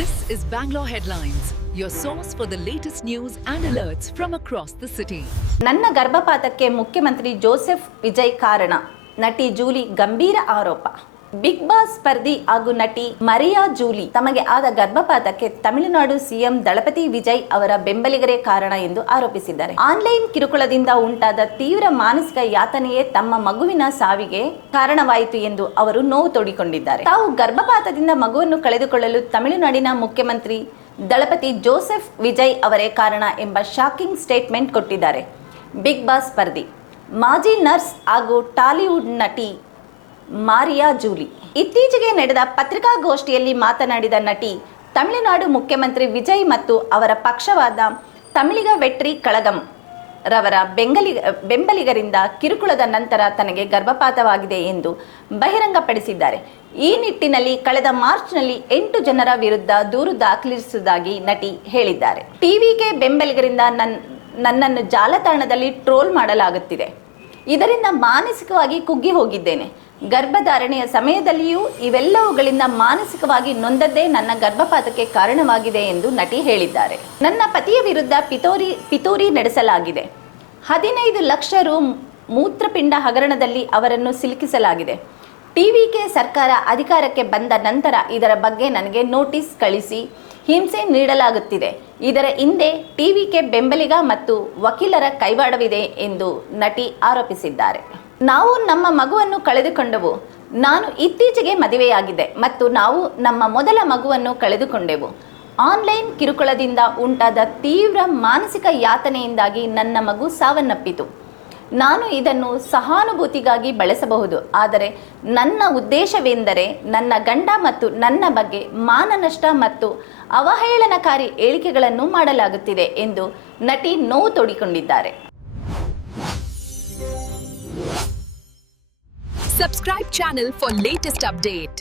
This is Bangalore Headlines, your source for the latest news and alerts from across the city. ನನ್ನ ಗರ್ಭಪಾತಕ್ಕೆ ಮುಖ್ಯಮಂತ್ರಿ Joseph Vijay ಕಾರಣ, ನಟಿ Julie ಗಂಭೀರ ಆರೋಪ. ಬಿಗ್ ಬಾಸ್ ಸ್ಪರ್ಧಿ ಹಾಗೂ ನಟಿ ಮರಿಯಾ ಜೂಲಿ ತಮಗೆ ಆದ ಗರ್ಭಪಾತಕ್ಕೆ ತಮಿಳುನಾಡು ಸಿಎಂ ದಳಪತಿ ವಿಜಯ್ ಅವರ ಬೆಂಬಲಿಗರೇ ಕಾರಣ ಎಂದು ಆರೋಪಿಸಿದ್ದಾರೆ. ಆನ್ಲೈನ್ ಕಿರುಕುಳದಿಂದ ಉಂಟಾದ ತೀವ್ರ ಮಾನಸಿಕ ಯಾತನೆಯೇ ತಮ್ಮ ಮಗುವಿನ ಸಾವಿಗೆ ಕಾರಣವಾಯಿತು ಎಂದು ಅವರು ನೋವು ತೋಡಿಕೊಂಡಿದ್ದಾರೆ. ತಾವು ಗರ್ಭಪಾತದಿಂದ ಮಗುವನ್ನು ಕಳೆದುಕೊಳ್ಳಲು ತಮಿಳುನಾಡಿನ ಮುಖ್ಯಮಂತ್ರಿ ದಳಪತಿ ಜೋಸೆಫ್ ವಿಜಯ್ ಅವರೇ ಕಾರಣ ಎಂಬ ಶಾಕಿಂಗ್ ಸ್ಟೇಟ್ಮೆಂಟ್ ಕೊಟ್ಟಿದ್ದಾರೆ. ಬಿಗ್ ಬಾಸ್ ಸ್ಪರ್ಧಿ, ಮಾಜಿ ನರ್ಸ್ ಹಾಗೂ ಟಾಲಿವುಡ್ ನಟಿ ಮರಿಯಾ ಜೂಲಿ ಇತ್ತೀಚೆಗೆ ನಡೆದ ಪತ್ರಿಕಾಗೋಷ್ಠಿಯಲ್ಲಿ ಮಾತನಾಡಿದ ನಟಿ, ತಮಿಳುನಾಡು ಮುಖ್ಯಮಂತ್ರಿ ವಿಜಯ್ ಮತ್ತು ಅವರ ಪಕ್ಷವಾದ ತಮಿಳಿಗ ವೆಟ್ರಿ ಕಳಗಂ ರವರ ಬೆಂಬಲಿಗರಿಂದ ಕಿರುಕುಳದ ನಂತರ ತನಗೆ ಗರ್ಭಪಾತವಾಗಿದೆ ಎಂದು ಬಹಿರಂಗಪಡಿಸಿದ್ದಾರೆ. ಈ ನಿಟ್ಟಿನಲ್ಲಿ ಕಳೆದ ಮಾರ್ಚ್ನಲ್ಲಿ 8 ಜನರ ವಿರುದ್ಧ ದೂರು ದಾಖಲಿಸುವುದಾಗಿ ನಟಿ ಹೇಳಿದ್ದಾರೆ. ಟಿವಿಗೆ ಬೆಂಬಲಿಗರಿಂದ ನನ್ನನ್ನು ಜಾಲತಾಣದಲ್ಲಿ ಟ್ರೋಲ್ ಮಾಡಲಾಗುತ್ತಿದೆ. ಇದರಿಂದ ಮಾನಸಿಕವಾಗಿ ಕುಗ್ಗಿ ಹೋಗಿದ್ದೇನೆ. ಗರ್ಭಧಾರಣೆಯ ಸಮಯದಲ್ಲಿಯೂ ಇವೆಲ್ಲವುಗಳಿಂದ ಮಾನಸಿಕವಾಗಿ ನೊಂದದ್ದೇ ನನ್ನ ಗರ್ಭಪಾತಕ್ಕೆ ಕಾರಣವಾಗಿದೆ ಎಂದು ನಟಿ ಹೇಳಿದ್ದಾರೆ. ನನ್ನ ಪತಿಯ ವಿರುದ್ಧ ಪಿತೂರಿ ನಡೆಸಲಾಗಿದೆ. 15 ಲಕ್ಷ ರು ಮೂತ್ರಪಿಂಡ ಹಗರಣದಲ್ಲಿ ಅವರನ್ನು ಸಿಲುಕಿಸಲಾಗಿದೆ. ಟಿವಿಕೆ ಸರ್ಕಾರ ಅಧಿಕಾರಕ್ಕೆ ಬಂದ ನಂತರ ಇದರ ಬಗ್ಗೆ ನನಗೆ ನೋಟಿಸ್ ಕಳಿಸಿ ಹಿಂಸೆ ನೀಡಲಾಗುತ್ತಿದೆ. ಇದರ ಹಿಂದೆ ಟಿವಿಕೆ ಬೆಂಬಲಿಗ ಮತ್ತು ವಕೀಲರ ಕೈವಾಡವಿದೆ ಎಂದು ನಟಿ ಆರೋಪಿಸಿದ್ದಾರೆ. ನಾವು ನಮ್ಮ ಮಗುವನ್ನು ಕಳೆದುಕೊಂಡೆವು. ನಾನು ಇತ್ತೀಚೆಗೆ ಮದುವೆಯಾಗಿದ್ದೆ ಮತ್ತು ನಾವು ನಮ್ಮ ಮೊದಲ ಮಗುವನ್ನು ಕಳೆದುಕೊಂಡೆವು. ಆನ್ಲೈನ್ ಕಿರುಕುಳದಿಂದ ಉಂಟಾದ ತೀವ್ರ ಮಾನಸಿಕ ಯಾತನೆಯಿಂದಾಗಿ ನನ್ನ ಮಗು ಸಾವನ್ನಪ್ಪಿತು. ನಾನು ಇದನ್ನು ಸಹಾನುಭೂತಿಗಾಗಿ ಬಳಸಬಹುದು, ಆದರೆ ನನ್ನ ಉದ್ದೇಶವೆಂದರೆ ನನ್ನ ಗಂಡ ಮತ್ತು ನನ್ನ ಬಗ್ಗೆ ಮಾನನಷ್ಟ ಮತ್ತು ಅವಹೇಳನಕಾರಿ ಹೇಳಿಕೆಗಳನ್ನು ಮಾಡಲಾಗುತ್ತಿದೆ ಎಂದು ನಟಿ ನೋವು ತೋಡಿಕೊಂಡಿದ್ದಾರೆ. Subscribe channel for latest update.